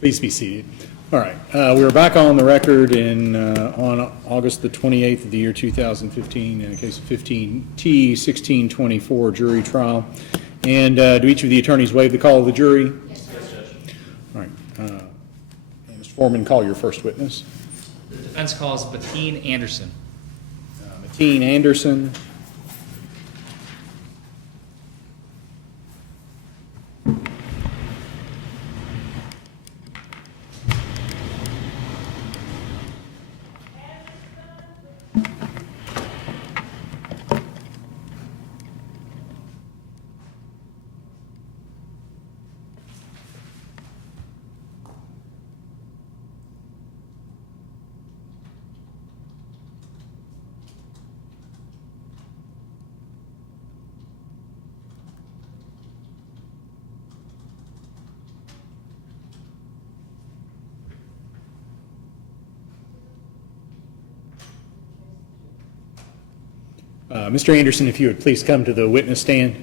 Please be seated. All right, we're back on the record on August the 28th of the year 2015 in a case of 15T 1624 jury trial. And do each of the attorneys waive the call of the jury? Yes, Judge. All right. And Mr. Forman, call your first witness. The defense calls Batin Anderson. Batin Anderson. Mr. Anderson, if you would please come to the witness stand.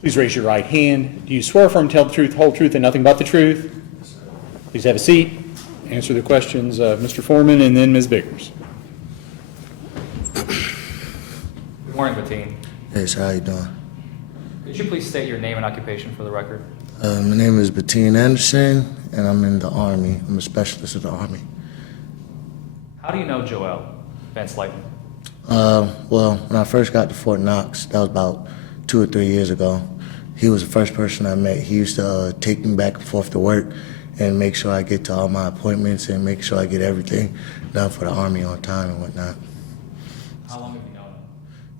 Please raise your right hand. Do you swear affirm to tell the truth, whole truth, and nothing but the truth? Yes, sir. Please have a seat. Answer the questions of Mr. Forman and then Ms. Biggers. Good morning, Batin. Hey, sir, how you doing? Could you please state your name and occupation for the record? My name is Batin Anderson, and I'm in the Army. I'm a specialist of the Army. How do you know Joel Van Slyten? Well, when I first got to Fort Knox, that was about 2 or 3 years ago, he was the first person I met. He used to take me back and forth to work and make sure I get to all my appointments and make sure I get everything done for the Army on time and whatnot. How long have you known him?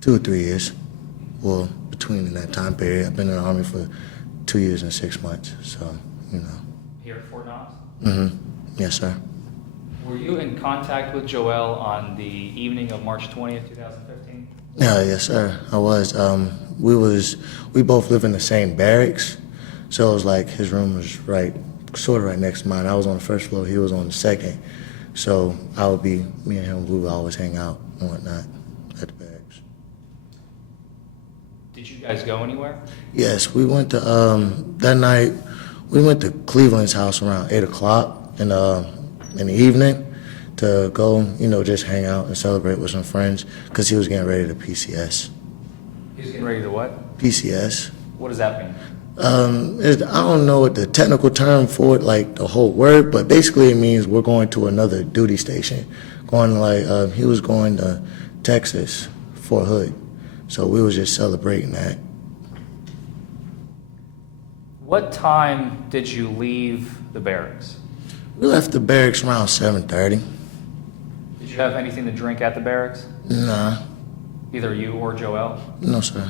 2 or 3 years. Well, between in that time period, I've been in the Army for 2 years and 6 months, so, you know. Here at Fort Knox? Mm-hmm. Yes, sir. Were you in contact with Joel on the evening of March 20th, 2015? Yes, sir. I was. We both live in the same barracks, so it was like his room was sort of right next to mine. I was on the first floor, he was on the second. So me and him, we would always hang out and whatnot at the barracks. Did you guys go anywhere? Yes, we went to, that night, we went to Cleveland's house around 8 o'clock in the evening to go, just hang out and celebrate with some friends because he was getting ready to PCS. He was getting ready to what? PCS. What does that mean? I don't know what the technical term for it, like the whole word, but basically it means we're going to another duty station. He was going to Texas, Fort Hood. So we was just celebrating that. What time did you leave the barracks? We left the barracks around 7:30. Did you have anything to drink at the barracks? Nah, Either you or Joel? no sir.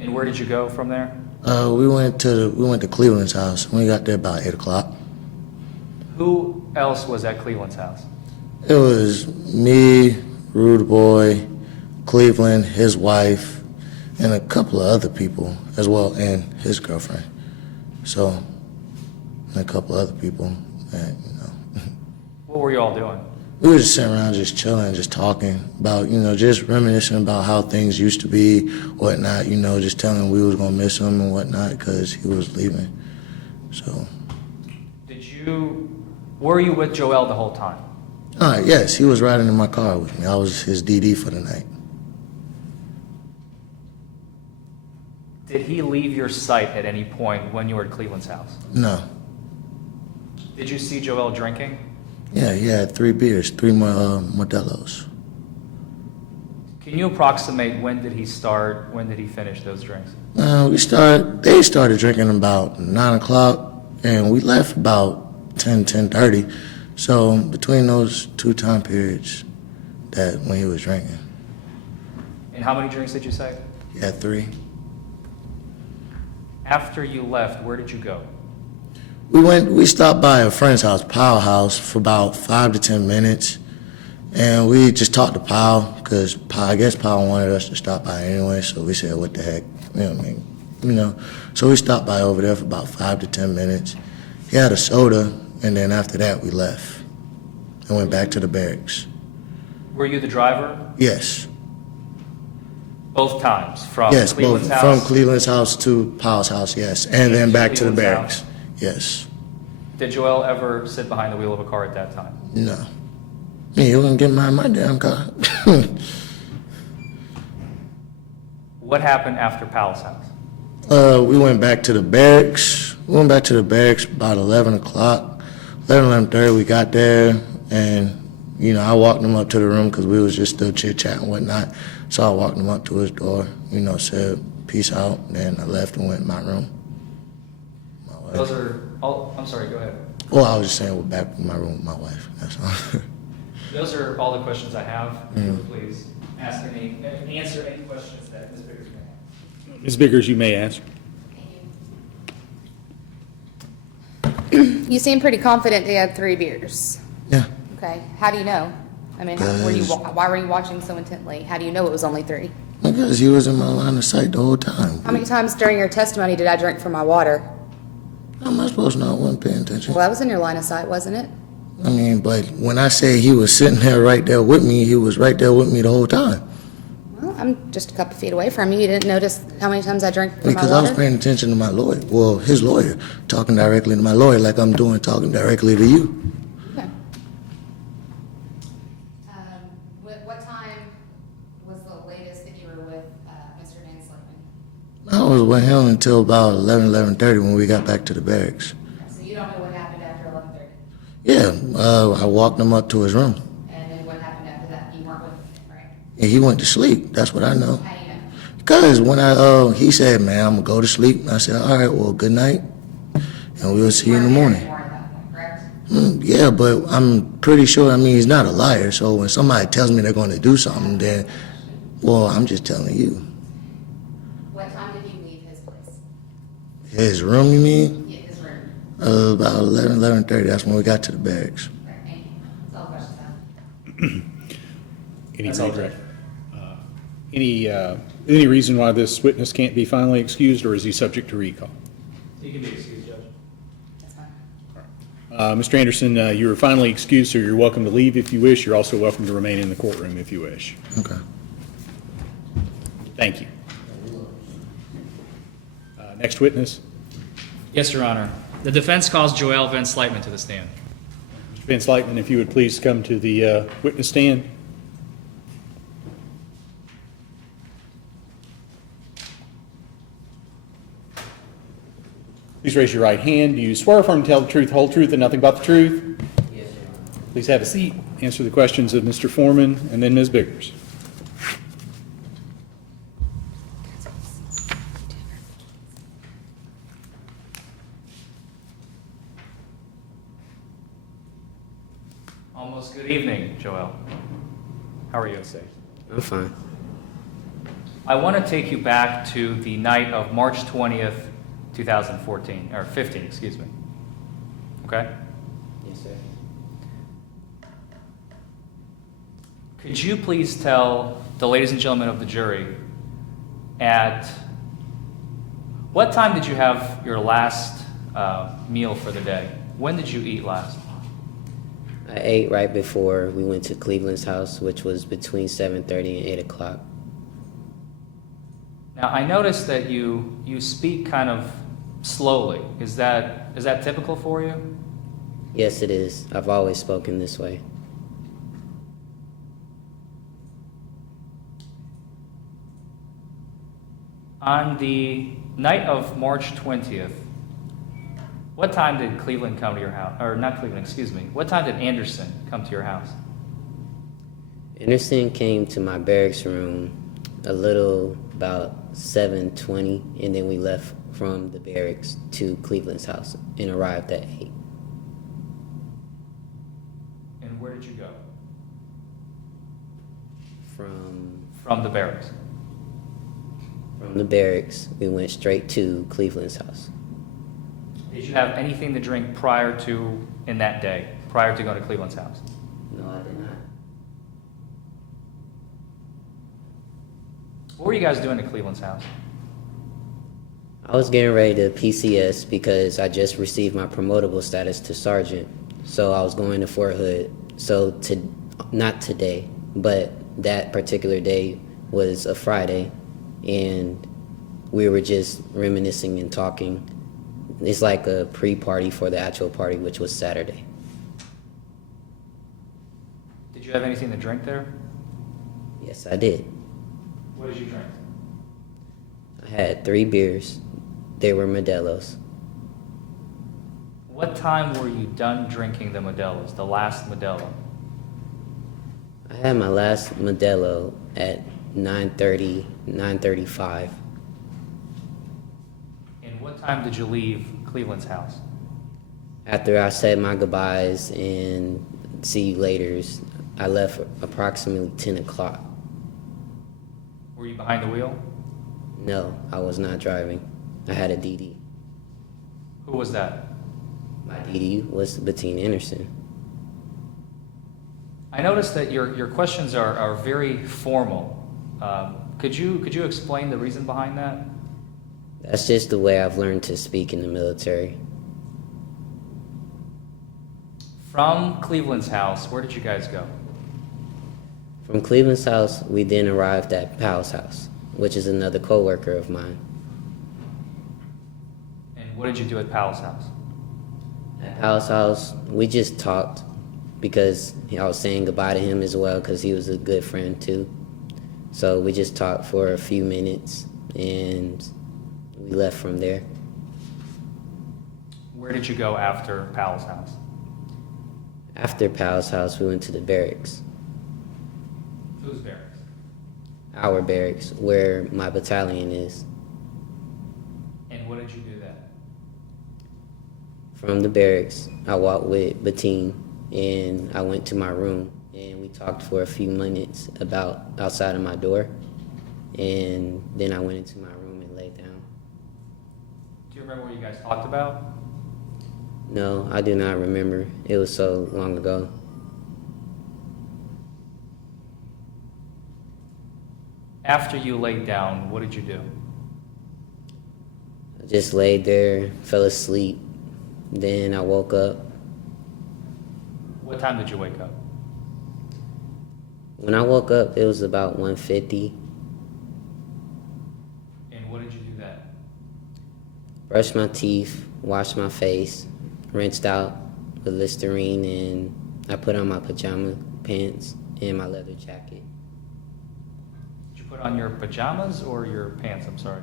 And where did you go from there? We went to Cleveland's house. We got there about 8 o'clock. Who else was at Cleveland's house? It was me, Rude Boy, Cleveland, his wife, and a couple of other people as well, and his girlfriend. So, and a couple of other people that, What were you all doing? We were just sitting around just chilling, just talking about, just reminiscing about how things used to be, whatnot, just telling him we was going to miss him and whatnot because he was leaving. So. Were you with Joel the whole time? Yes, he was riding in my car with me. I was his DD for the night. Did he leave your sight at any point when you were at Cleveland's house? No. Did you see Joel drinking? Yeah, he had 3 beers, 3 more Modelo's. Can you approximate when did he start, when did he finish those drinks? They started drinking about 9 o'clock, and we left about 10:30. So between those 2 time periods, that when he was drinking. And how many drinks did you say? He had 3. After you left, where did you go? We stopped by a friend's house, Powell House, for about 5 to 10 minutes. And we just talked to Powell, because I guess Powell wanted us to stop by anyway, so we said, what the heck, So we stopped by over there for about 5 to 10 minutes. He had a soda, and then after that, we left and went back to the barracks. Were you the driver? Yes. Both times, from Yes, Cleveland's both house? from Cleveland's house to Powell's house, yes, and then back to the Cleveland's barracks. house. Yes. Did Joel ever sit behind the wheel of a car at that time? No. Me, you wouldn't get my damn car. What happened after Powell's house? We went back to the barracks. We went back to the barracks about 11 o'clock. 11:30, we got there, and, you know, I walked him up to the room because we was just still chit-chatting and whatnot. So I walked him up to his door, you know, said, peace out, then I left and went in my room. My wife. Those are all, I'm sorry, go ahead. Well, I was just saying we're back in my room with my wife, that's all. Those are all the questions I have. Please answer any questions that Ms. Biggers may have. Ms. Biggers, you may ask. You seem pretty confident they had 3 beers. Yeah. Okay, how do you know? I mean, why were you watching so intently? How do you know it was only 3? Because he was in my line of sight the whole time. How many times during your testimony did I drink from my water? How am I supposed to know I wasn't paying attention? Well, that was in your line of sight, wasn't it? I mean, but when I say he was sitting there right there with me, he was right there with me the whole time. Well, I'm just a couple feet away from you. You didn't notice how many times I drank from Because my I was water? paying attention to my lawyer, well, his lawyer, talking directly to my lawyer like I'm doing, talking directly to you. Okay. What time was the latest that you were with Mr. Van Slyman? I was with him until about 11:30 when we got back to the barracks. So you don't know what happened after 11:30? Yeah, I walked him up to his room. And then what happened after that? You weren't with him, right? And he went to sleep, that's what I know. How do you know? Because when he said, man, I'm going to go to sleep. And I said, all right, well, good night. And we'll see you in the morning. You weren't at that point, correct? Yeah, but I'm pretty sure, I mean, he's not a liar. So when somebody tells me they're going to do something, then, well, I'm just telling you. What time did you leave his place? His room, you mean? Yeah, his room. About 11:30. That's when we got to the barracks. Right, thank you. That's all the questions I have. Any That's all, redirect? Any reason why this witness can't be finally excused, or is he subject to recall? You can be excused, Judge. That's fine. Mr. Anderson, you are finally excused, so you're welcome to leave if you wish. You're also welcome to remain in the courtroom if you wish. Okay. Thank you. Next witness, Yes, Your Honor. The defense calls Joel Van Slyman to the stand. Mr. Van Slyman, if you would please come to the witness stand. Please raise your right hand. Do you swear or affirm to tell the truth, whole truth, and nothing but the truth? Yes, Your Honor. Please have a seat. Answer the questions of Mr. Forman and then Ms. Biggers. Almost good evening, Joel. How are you? I'm fine. I want to take you back to the night of March 20th, 2014, or 15, excuse me. Okay? Yes, sir. Could you please tell the ladies and gentlemen of the jury, at what time did you have your last meal for the day? When did you eat last? I ate right before we went to Cleveland's house, which was between 7:30 and 8 o'clock. Now, I noticed that you speak kind of slowly. Is that typical for you? Yes, it is. I've always spoken this way. On the night of March 20th, what time did Cleveland come to your house? Or not Cleveland, excuse me. What time did Anderson come to your house? Anderson came to my barracks room a little about 7:20, and then we left from the barracks to Cleveland's house and arrived at 8. And where did you go? From From the barracks. the barracks, we went straight to Cleveland's house. Did you have anything to drink prior to, in that day, prior to going to Cleveland's house? No, I did not. What were you guys doing at Cleveland's house? I was getting ready to PCS because I just received my promotable status to sergeant. So I was going to Fort Hood. Not today, but that particular day was a Friday, and we were just reminiscing and talking. It's like a pre-party for the actual party, which was Saturday. Did you have anything to drink there? Yes, I did. What did you drink? I had 3 beers. They were Modelo's. What time were you done drinking the Modelo's, the last Modelo? I had my last Modelo at 9:30, 9:35. And what time did you leave Cleveland's house? After I said my goodbyes and see you laters, I left approximately 10 o'clock. Were you behind the wheel? No, I was not driving. I had a DD. Who was that? My DD was Batin Anderson. I noticed that your questions are very formal. Could you explain the reason behind that? That's just the way I've learned to speak in the military. From Cleveland's house, where did you guys go? From Cleveland's house, we then arrived at Powell's house, which is another coworker of mine. And what did you do at Powell's house? At Powell's house, we just talked because I was saying goodbye to him as well because he was a good friend too. So we just talked for a few minutes and we left from there. Where did you go after Powell's house? After Powell's house, we went to the barracks. Whose barracks? Our barracks, where my battalion is. And what did you do then? From the barracks, I walked with Batin and I went to my room and we talked for a few minutes about outside of my door, and then I went into my room and laid down. Do you remember what you guys talked about? No, I do not remember. It was so long ago. After you laid down, what did you do? I just laid there, fell asleep. Then I woke up. What time did you wake up? When I woke up, it was about 1:50. And what did you do then? Brushed my teeth, washed my face, rinsed out with Listerine, and I put on my pajama pants and my leather jacket. Did you put on your pajamas or your pants? I'm sorry.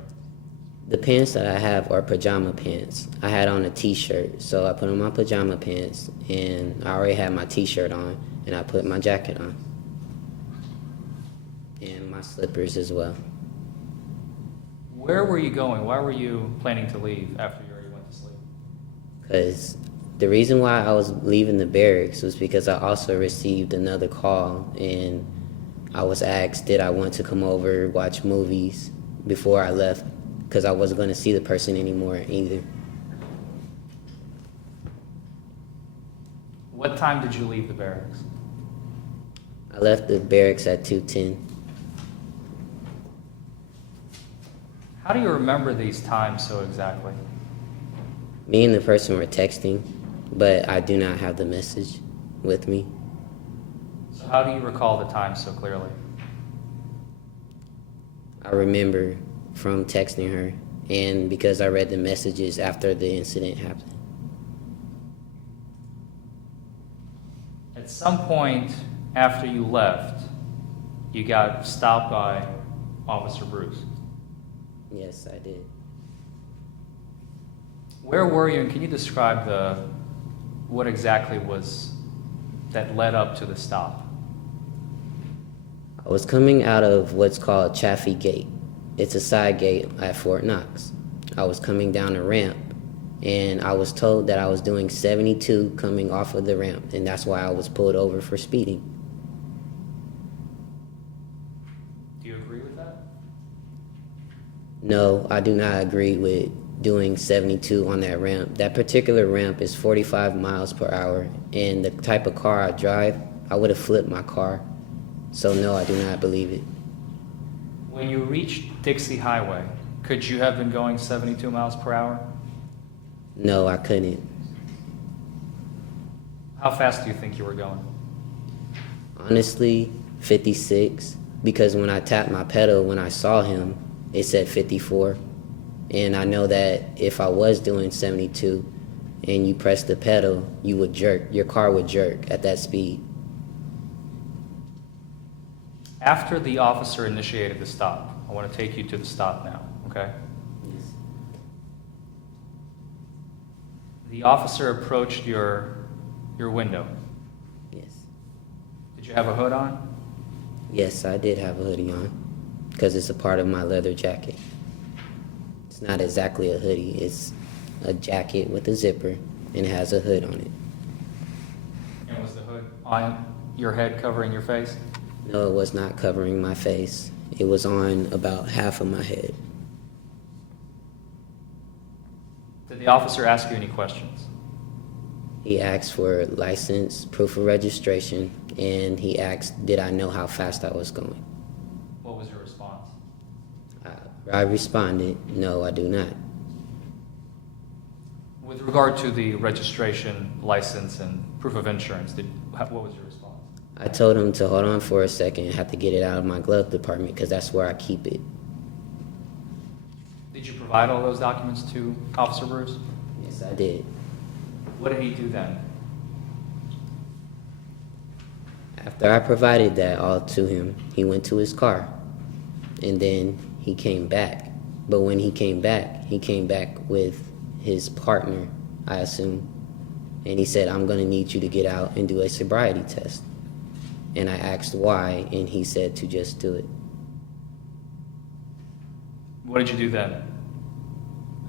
The pants that I have are pajama pants. I had on a t-shirt, so I put on my pajama pants, and I already had my t-shirt on, and I put my jacket on. And my slippers as well. Where were you going? Why were you planning to leave after you already went to sleep? Because the reason why I was leaving the barracks was because I also received another call, and I was asked did I want to come over, watch movies before I left, because I wasn't going to see the person anymore either. What time did you leave the barracks? I left the barracks at 2:10. How do you remember these times so exactly? Me and the person were texting, but I do not have the message with me. So how do you recall the times so clearly? I remember from texting her and because I read the messages after the incident happened. At some point after you left, you got stopped by Officer Bruce. Yes, I did. Where were you, and can you describe what exactly was that led up to the stop? I was coming out of what's called Chaffee Gate. It's a side gate at Fort Knox. I was coming down a ramp, and I was told that I was doing 72 coming off of the ramp, and that's why I was pulled over for speeding. Do you agree with that? No, I do not agree with doing 72 on that ramp. That particular ramp is 45 miles per hour, and the type of car I drive, I would have flipped my car. So no, I do not believe it. When you reached Dixie Highway, could you have been going 72 miles per hour? No, I couldn't. How fast do you think you were going? Honestly, 56, because when I tapped my pedal when I saw him, it said 54. And I know that if I was doing 72 and you press the pedal, you would jerk, your car would jerk at that speed. After the officer initiated the stop, I want to take you to the stop now, okay? The officer approached your window. Yes. Did you have a hood on? Yes, I did have a hoodie on because it's a part of my leather jacket. It's not exactly a hoodie. It's a jacket with a zipper and it has a hood on it. And was the hood on your head covering your face? No, it was not covering my face. It was on about half of my head. Did the officer ask you any questions? He asked for license, proof of registration, and he asked, did I know how fast I was going? What was your response? I responded, no, I do not. With regard to the registration, license, and proof of insurance, what was your response? I told him to hold on for a second. I have to get it out of my glove compartment because that's where I keep it. Did you provide all those documents to Officer Bruce? Yes, I did. What did he do then? After I provided that all to him, he went to his car, and then he came back. But when he came back with his partner, I assume, and he said, I'm going to need you to get out and do a sobriety test. And I asked why, and he said to just do it. What did you do then?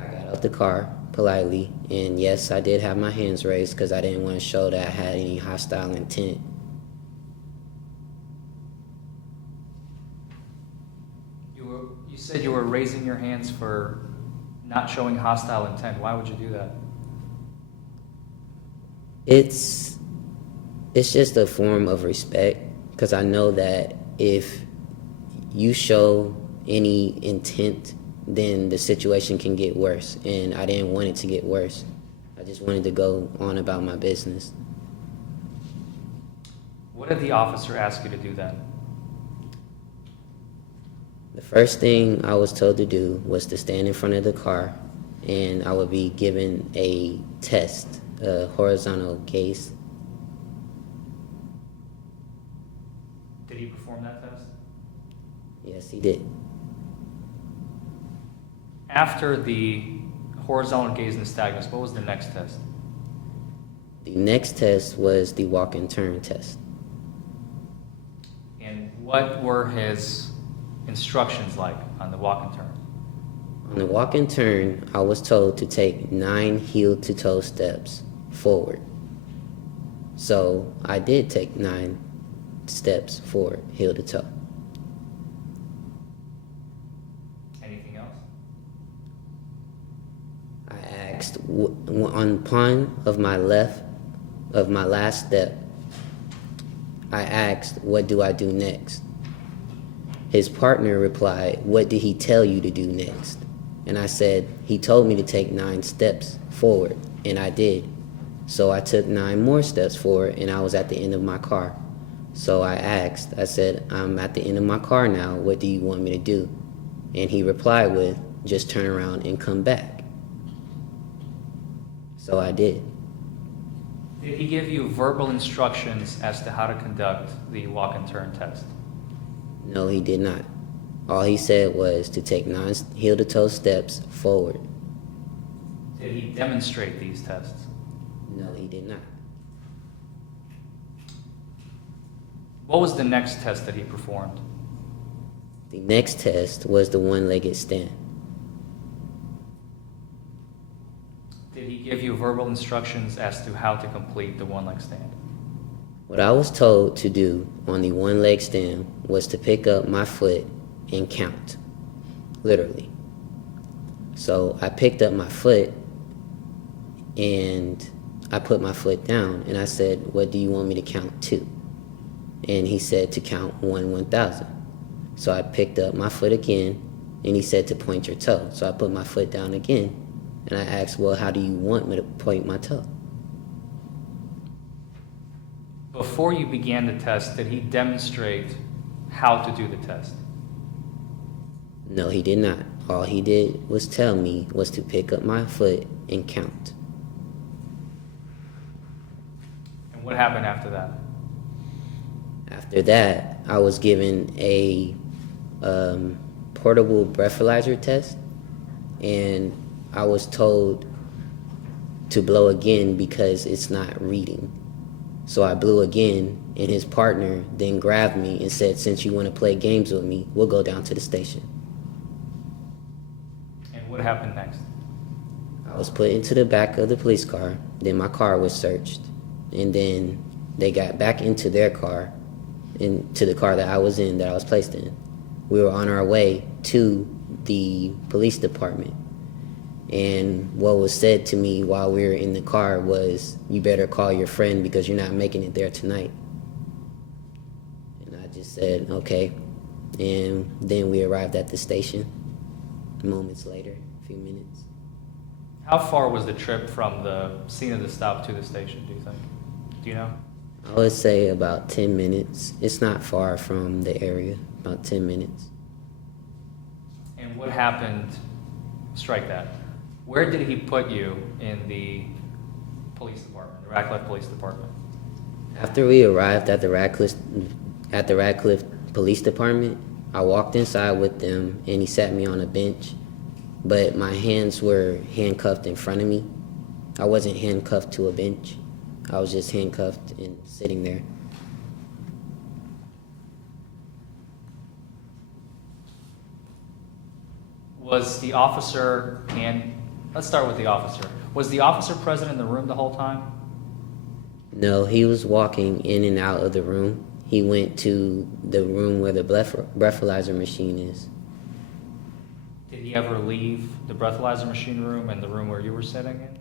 I got out the car politely, and yes, I did have my hands raised because I didn't want to show that I had any hostile intent. You said you were raising your hands for not showing hostile intent. Why would you do that? It's just a form of respect because I know that if you show any intent, then the situation can get worse, and I didn't want it to get worse. I just wanted to go on about my business. What did the officer ask you to do then? The first thing I was told to do was to stand in front of the car, and I would be given a test, a horizontal gaze. Did he perform that test? Yes, he did. After the horizontal gaze nystagmus, what was the next test? The next test was the walk and turn test. And what were his instructions like on the walk and turn? On the walk and turn, I was told to take 9 heel-to-toe steps forward. So I did take 9 steps forward, heel-to-toe. Anything else? I asked, on pawn of my left, of my last step, I asked, what do I do next? His partner replied, what did he tell you to do next? And I said, he told me to take 9 steps forward, and I did. So I took 9 more steps forward, and I was at the end of my car. So I asked, I said, I'm at the end of my car now, what do you want me to do? And he replied with, just turn around and come back. So I did. Did he give you verbal instructions as to how to conduct the walk and turn test? No, he did not. All he said was to take 9 heel-to-toe steps forward. Did he demonstrate these tests? No, he did not. What was the next test that he performed? The next test was the one-legged stand. Did he give you verbal instructions as to how to complete the one-leg stand? What I was told to do on the one-leg stand was to pick up my foot and count, literally. So I picked up my foot and I put my foot down and I said, what do you want me to count to? And he said to count 1,000. So I picked up my foot again and he said to point your toe. So I put my foot down again and I asked, well, how do you want me to point my toe? Before you began the test, did he demonstrate how to do the test? No, he did not. All he did was tell me was to pick up my foot and count. And what happened after that? After that, I was given a portable breathalyzer test, and I was told to blow again because it's not reading. So I blew again, and his partner then grabbed me and said, "Since you want to play games with me, we'll go down to the station." And what happened next? I was put into the back of the police car, then my car was searched, and then they got back into their car, into the car that I was in, that I was placed in. We were on our way to the police department, and what was said to me while we were in the car was, "You better call your friend because you're not making it there tonight." And I just said, "Okay." And then we arrived at the station moments later, a few minutes. How far was the trip from the scene of the stop to the station, do you think? Do you know? I would say about 10 minutes. It's not far from the area, about 10 minutes. And what happened, strike that, where did he put you in the police department, the Radcliffe Police Department? After we arrived at the Radcliffe Police Department, I walked inside with them and he sat me on a bench, but my hands were handcuffed in front of me. I wasn't handcuffed to a bench. I was just handcuffed and sitting there. Was the officer, and let's start with the officer. Was the officer present in the room the whole time? No, he was walking in and out of the room. He went to the room where the breathalyzer machine is. Did he ever leave the breathalyzer machine room and the room where you were sitting in?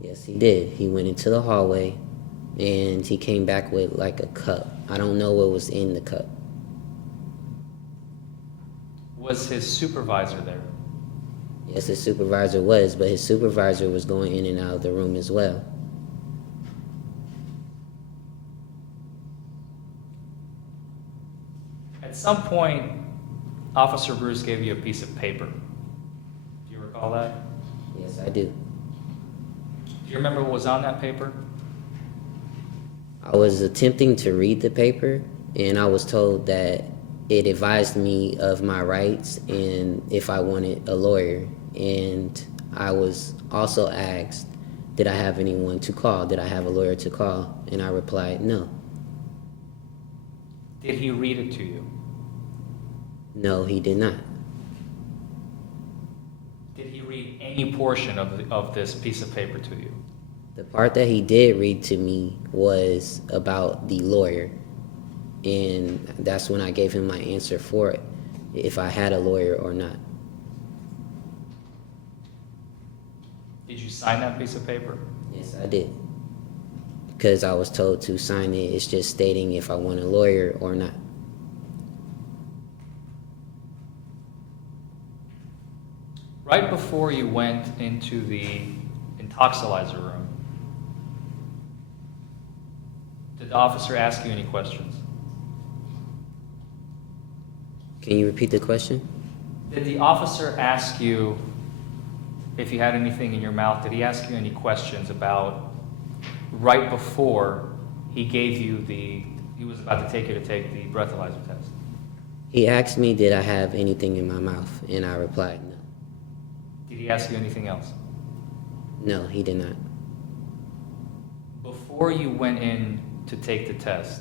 Yes, he did. He went into the hallway and he came back with like a cup. I don't know what was in the cup. Was his supervisor there? Yes, his supervisor was, but his supervisor was going in and out of the room as well. At some point, Officer Bruce gave you a piece of paper. Do you recall that? Yes, I do. Do you remember what was on that paper? I was attempting to read the paper, and I was told that it advised me of my rights and if I wanted a lawyer. And I was also asked, did I have anyone to call? Did I have a lawyer to call? And I replied, no. Did he read it to you? No, he did not. Did he read any portion of this piece of paper to you? The part that he did read to me was about the lawyer. And that's when I gave him my answer for it, if I had a lawyer or not. Did you sign that piece of paper? Yes, I did. Because I was told to sign it. It's just stating if I want a lawyer or not. Right before you went into the intoxilizer room, did the officer ask you any questions? Can you repeat the question? Did the officer ask you if you had anything in your mouth? Did he ask you any questions about right before he gave you he was about to take you to take the breathalyzer test? He asked me, did I have anything in my mouth? And I replied, no. Did he ask you anything else? No, he did not. Before you went in to take the test,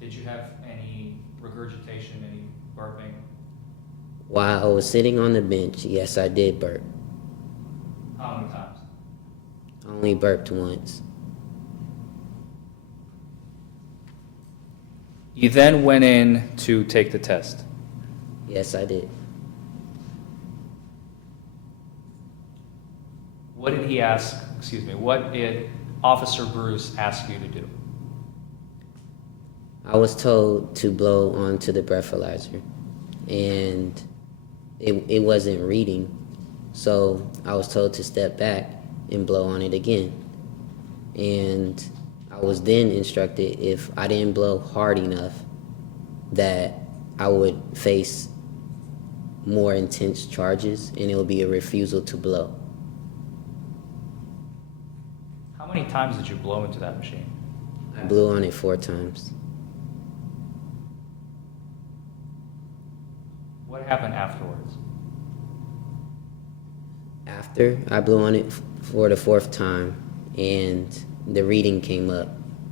did you have any regurgitation, any burping? While I was sitting on the bench, yes, I did burp. How many times? I only burped once. You then went in to take the test. Yes, I did. What did he ask, what did Officer Bruce ask you to do? I was told to blow onto the breathalyzer, and it wasn't reading, so I was told to step back and blow on it again. And I was then instructed if I didn't blow hard enough that I would face more intense charges, and it will be a refusal to blow. How many times did you blow into that machine? I blew on it 4 times. What happened afterwards? After I blew on it for the 4th time, and the reading came up,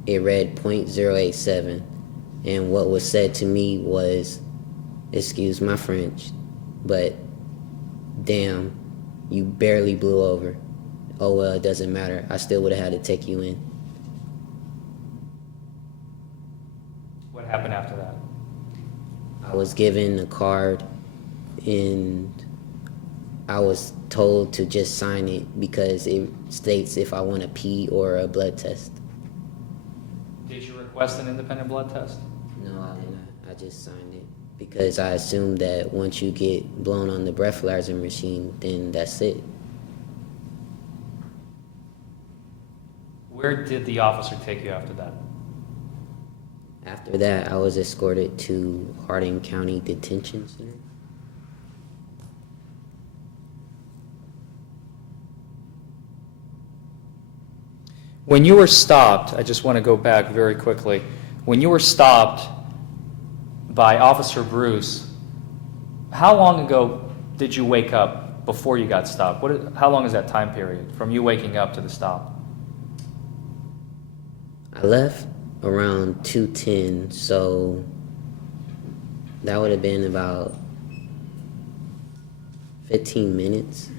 it read .087, and what was said to me was, excuse my French, but damn, you barely blew over. Oh well, it doesn't matter. I still would have had to take you in. What happened after that? I was given a card, and I was told to just sign it because it states if I want a pee or a blood test. Did you request an independent blood test? No, I did not. I just signed it because I assumed that once you get blown on the breathalyzer machine, then that's it. Where did the officer take you after that? After that, I was escorted to Hardin County Detention Center. When you were stopped, I just want to go back very quickly. When you were stopped by Officer Bruce, how long ago did you wake up before you got stopped? How long is that time period from you waking up to the stop? I left around 2:10, so that would have been about 15 minutes.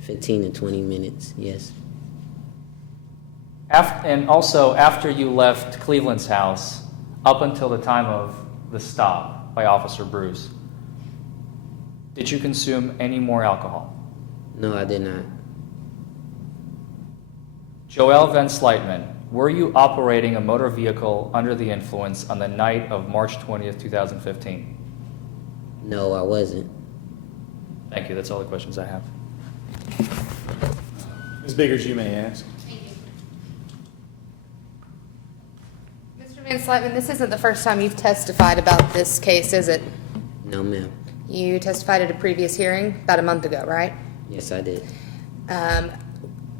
15 to 20 minutes, yes. And also, after you left Cleveland's house, up until the time of the stop by Officer Bruce, did you consume any more alcohol? No, I did not. Joel Van Slytman, were you operating a motor vehicle under the influence on the night of March 20th, 2015? No, I wasn't. Thank you. That's all the questions I have. Ms. Biggers, you may ask. Thank you. Mr. Van Slytman, this isn't the first time you've testified about this case, is it? No, ma'am. You testified at a previous hearing about a month ago, right? Yes, I did.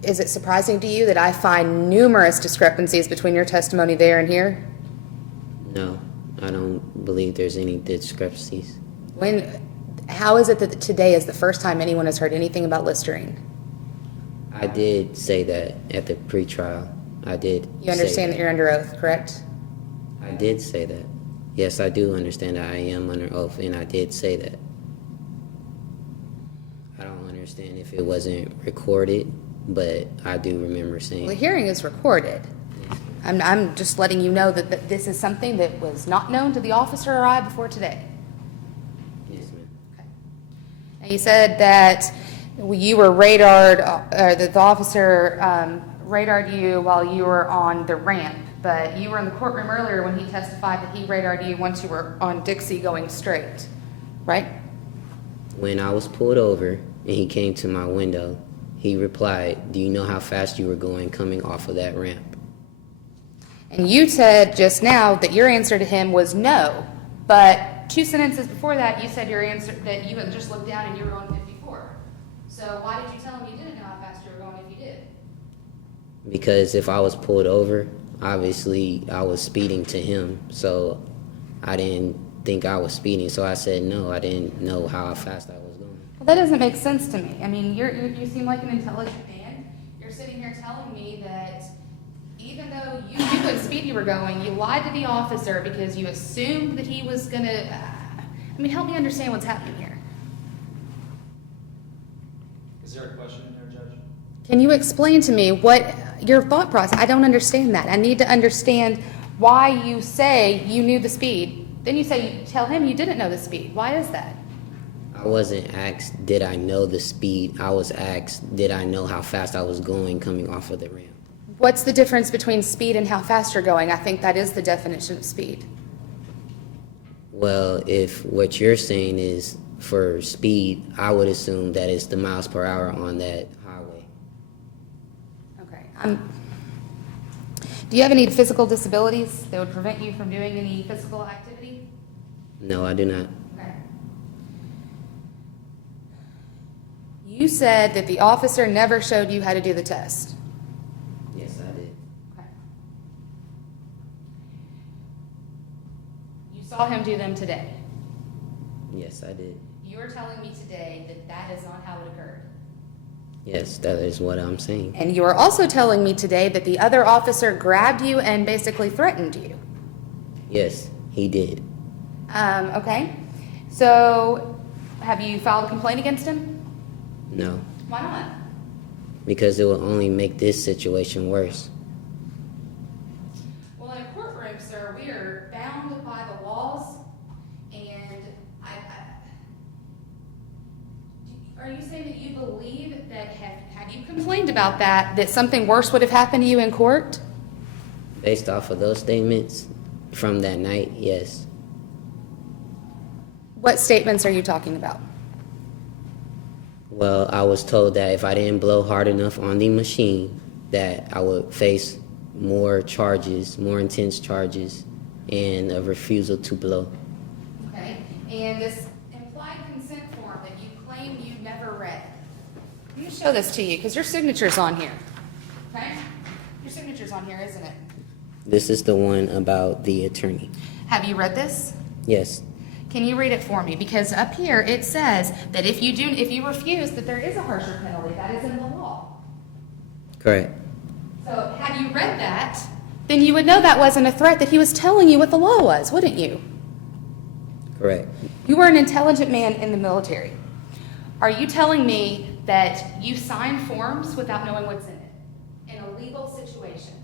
Is it surprising to you that I find numerous discrepancies between your testimony there and here? No, I don't believe there's any discrepancies. How is it that today is the first time anyone has heard anything about Listerine? I did say that at the pretrial. I did. You understand that you're under oath, correct? I did say that. Yes, I do understand that I am under oath, and I did say that. I don't understand if it wasn't recorded, but I do remember saying. Well, the hearing is recorded. I'm just letting you know that this is something that was not known to the officer or I before today. Yes, ma'am. Okay. Now, you said that you were radared, or that the officer radared you while you were on the ramp, but you were in the courtroom earlier when he testified that he radared you once you were on Dixie going straight, right? When I was pulled over and he came to my window, he replied, "Do you know how fast you were going coming off of that ramp?" And you said just now that your answer to him was no, but 2 sentences before that you said your answer that you had just looked down and you were going 54. So why did you tell him you didn't know how fast you were going if you did? Because if I was pulled over, obviously I was speeding to him, so I didn't think I was speeding, so I said no, I didn't know how fast I was going. Well, that doesn't make sense to me. I mean, you seem like an intelligent man. You're sitting here telling me that even though you knew what speed you were going, you lied to the officer because you assumed that he was going to... I mean, help me understand what's happening here. Is there a question in there, Judge? Can you explain to me what your thought process? I don't understand that. I need to understand why you say you knew the speed. Then you say you tell him you didn't know the speed. Why is that? I wasn't asked, did I know the speed? I was asked, did I know how fast I was going coming off of the ramp? What's the difference between speed and how fast you're going? I think that is the definition of speed. Well, if what you're saying is for speed, I would assume that it's the miles per hour on that highway. Okay. Do you have any physical disabilities that would prevent you from doing any physical activity? No, I do not. Okay. said that the officer never showed you how to do the test. Yes, I did. Okay. You saw him do them today. Yes, I did. You're telling me today that that is not how it occurred. Yes, that is what I'm saying. And you are also telling me today that the other officer grabbed you and basically threatened you. Yes, he did. Okay. So, have you filed a complaint against him? No, Why not? because it will only make this situation worse. Well, in a courtroom, sir, we are bound by the laws, and are you saying that you believe that had you complained about that something worse would have happened to you in court? Based off of those statements from that night, yes. What statements are you talking about? Well, I was told that if I didn't blow hard enough on the machine, that I would face more charges, more intense charges, and a refusal to blow. Okay, and this implied consent form that you claim you never read. Let me show this to you, because your signature's on here. Okay? Your signature's on here, isn't it? This is the one about the attorney. Have you read this? Yes. Can you read it for me? Because up here it says that if you refuse, that there is a harsher penalty. That is in the law. Correct. So had you read that, then you would know that wasn't a threat, that he was telling you what the law was, wouldn't you? Correct. You were an intelligent man in the military. Are you telling me that you signed forms without knowing what's in it? In a legal situation?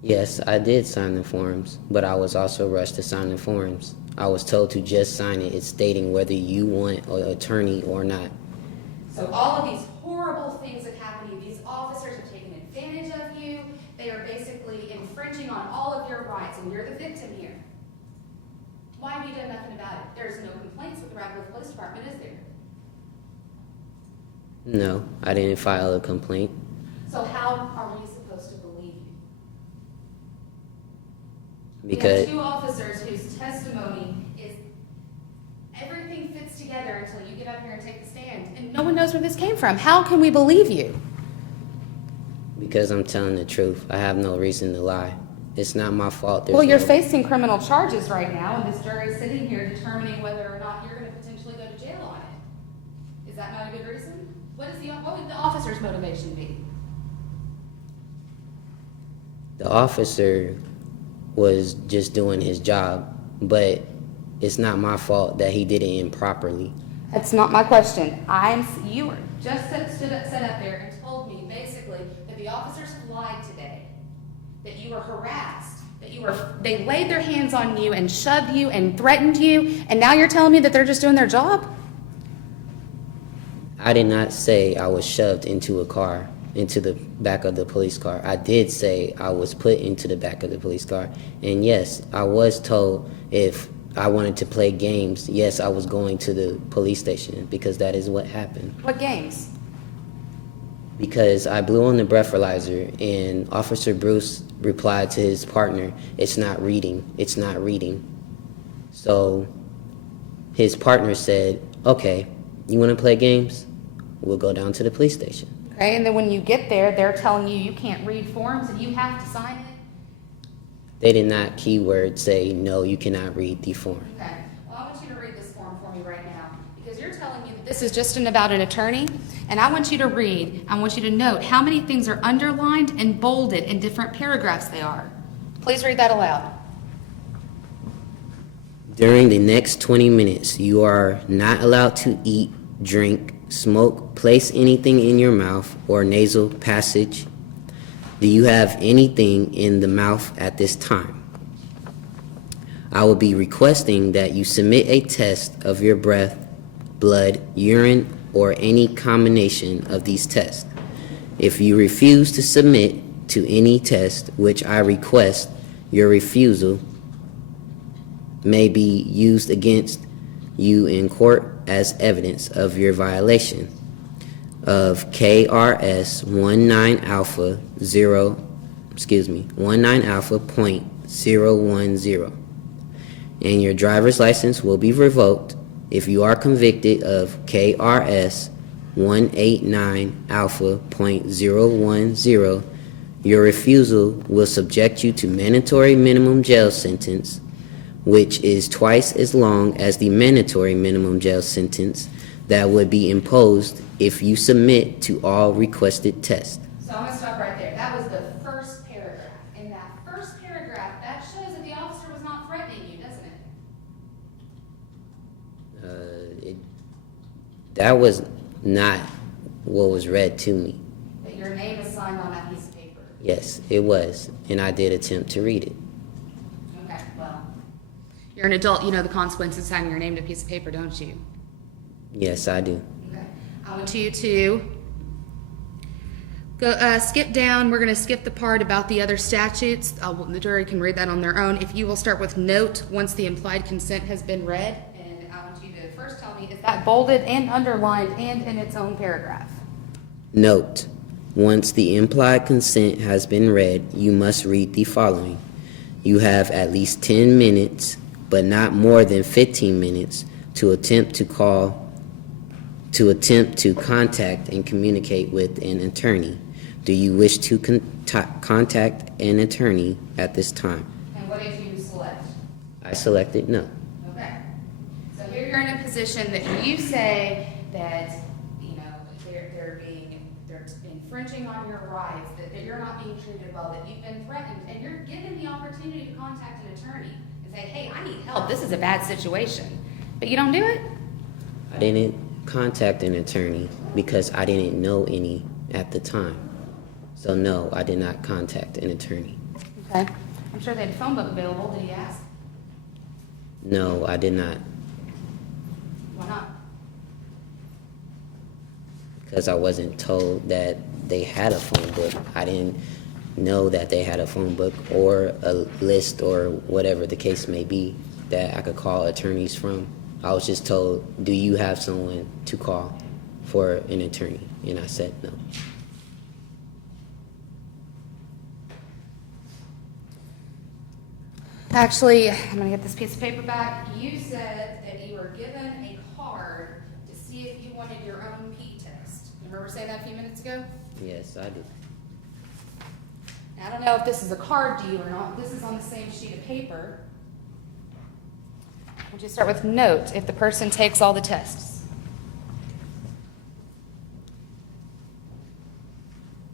Yes, I did sign the forms, but I was also rushed to sign the forms. I was told to just sign it. It's stating whether you want an attorney or not. So all of these horrible things that happen to you, these officers are taking advantage of you. They are basically infringing on all of your rights, and you're the victim here. Why have you done nothing about it? There's no complaints with the Rebuttal Police Department, is there? No, I didn't file a complaint. So how are we supposed to believe you? We Because have two officers whose testimony is everything fits together until you get up here and take the stand, and no one knows where this came from. How can we believe you? I'm telling the truth. I have no reason to lie. It's not my fault. Well, you're facing criminal charges right now, and this jury's sitting here determining whether or not you're going to potentially go to jail on it. Is that not a good reason? What would the officer's motivation be? The officer was just doing his job, but it's not my fault that he did it improperly. That's not my question. You were just stood up there and told me basically that the officers have lied today, that you were harassed, that they laid their hands on you and shoved you and threatened you, and now you're telling me that they're just doing their job? I did not say I was shoved into a car, into the back of the police car. I did say I was put into the back of the police car. And yes, I was told if I wanted to play games, yes, I was going to the police station, because that is what happened. What games? Because I blew on the breathalyzer, and Officer Bruce replied to his partner, "It's not reading, it's not reading." So his partner said, "Okay, you want to play games? We'll go down to the police station." Okay, and then when you get there, they're telling you can't read forms and you have to sign it? They did not keyword say, "No, you cannot read the form." Okay, well, I want you to read this form for me right now, because you're telling me that this is just about an attorney, and I want you to read, I want you to note how many things are underlined and bolded in different paragraphs they are. Please read that aloud. During the next 20 minutes, you are not allowed to eat, drink, smoke, place anything in your mouth or nasal passage. Do you have anything in the mouth at this time? I will be requesting that you submit a test of your breath, blood, urine, or any combination of these tests. If you refuse to submit to any test, which I request, your refusal may be used against you in court as evidence of your violation of KRS 19 Alpha .010, and your driver's license will be revoked if you are convicted of KRS 189 Alpha .010, your refusal will subject you to mandatory minimum jail sentence, which is twice as long as the mandatory minimum jail sentence that would be imposed if you submit to all requested tests. So I'm gonna stop right there. That was the first paragraph. In that first paragraph, that shows that the officer was not threatening you, doesn't it? That was not what was read to me. That your name is signed on that piece of paper. Yes, it was, and I did attempt to read it. Okay, well, you're an adult, you know the consequences of signing your name to a piece of paper, don't you? Yes, I do. Okay. I want you to go, skip down. We're gonna skip the part about the other statutes. The jury can read that on their own. If you will start with note, once the implied consent has been read, and I want you to first tell me, is that bolded and underlined and in its own paragraph? Note, once the implied consent has been read, you must read the following. You have at least 10 minutes, but not more than 15 minutes, to attempt to contact and communicate with an attorney. Do you wish to contact an attorney at this time? And what did you select? I selected no. Okay. So here you're in a position that you say that, you know, they're infringing on your rights, that you're not being treated well, that you've been threatened, and you're given the opportunity to contact an attorney and say, hey, I need help, this is a bad situation. But you don't do it? I didn't contact an attorney because I didn't know any at the time. So no, I did not contact an attorney. Okay. I'm sure they had a phone book available. Did you ask? No, I did not, Why not? because I wasn't told that they had a phone book. I didn't know that they had a phone book or a list or whatever the case may be that I could call attorneys from. I was just told, do you have someone to call for an attorney? And I said no. Actually, I'm gonna get this piece of paper back. You said that you were given a card to see if you wanted your own P test. You remember saying that a few minutes ago? Yes, I did. Now, I don't know if this is a card to you or not. This is on the same sheet of paper. Would you start with note if the person takes all the tests?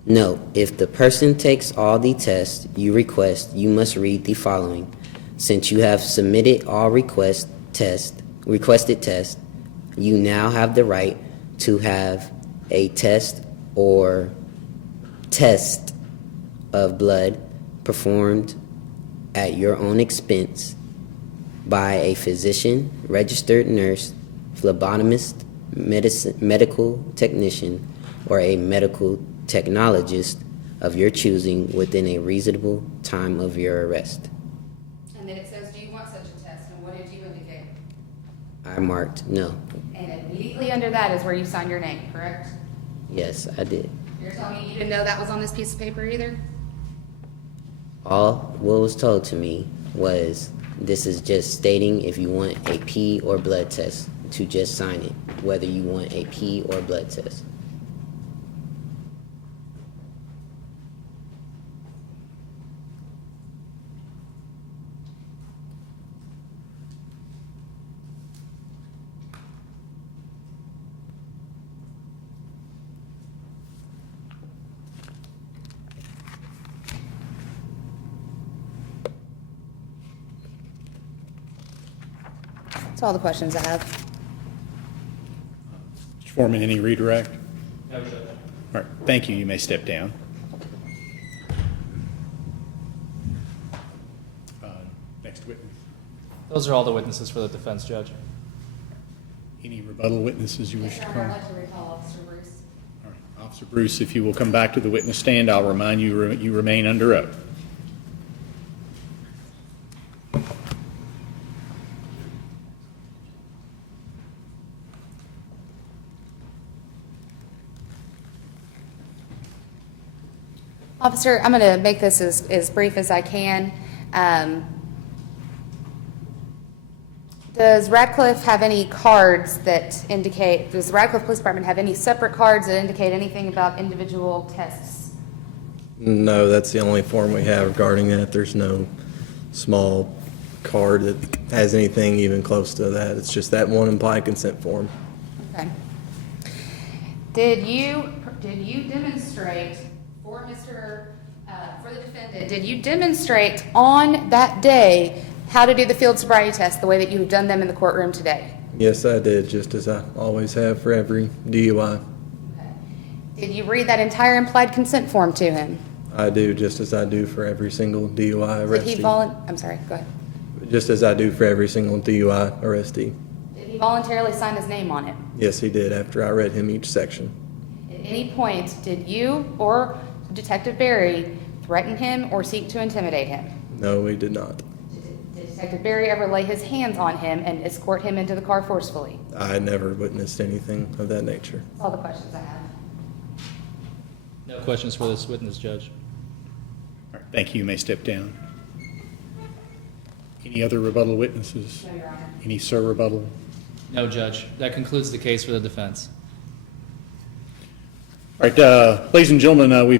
No, if the person takes all the tests you request, you must read the following. Since you have submitted all requested tests, you now have the right to have a test or test of blood performed at your own expense by a physician, registered nurse, phlebotomist, medical technician, or a medical technologist of your choosing within a reasonable time of your arrest. And then it says, do you want such a test? And what did you indicate? I marked no. And immediately under that is where you sign your name, correct? Yes, I did. You're telling me you didn't know that was on this piece of paper either? All what was told to me was this is just stating if you want a pee or blood test to just sign it, whether you want a pee or blood test. That's all the questions I have. Mr. Forman, any redirect? No, Judge. All right, thank you. You may step down. Next witness. Those are all the witnesses for the defense, Judge. Any rebuttal witnesses you wish to call? I'd like to recall Officer Bruce. All right, Officer Bruce, if you will come back to the witness stand, I'll remind you you remain under oath. Officer, I'm going to make this as brief as I can. Does Radcliffe have any cards that indicate, does the Radcliffe Police Department have any separate cards that indicate anything about individual tests? No, that's the only form we have regarding that. There's no small card that has anything even close to that. It's just that one implied consent form. Okay. Did you demonstrate for for the defendant, did you demonstrate on that day how to do the field sobriety test the way that you've done them in the courtroom today? Yes, I did, just as I always have for every DUI. Okay. Did you read that entire implied consent form to him? I do, just as I do for every single DUI Did he arrestee. I'm sorry, go ahead. Just as I do for every single DUI arrestee. Did he voluntarily sign his name on it? Yes, he did, after I read him each section. At any point, did you or Detective Barry threaten him or seek to intimidate him? No, we did not. Did Detective Barry ever lay his hands on him and escort him into the car forcefully? I never witnessed anything of that nature. That's all the questions I have. No questions for this witness, Judge. All right, thank you. You may step down. Any other rebuttal witnesses? No, Your Honor. Any sir rebuttal? No, Judge. That concludes the case for the defense. All right, ladies and gentlemen, we've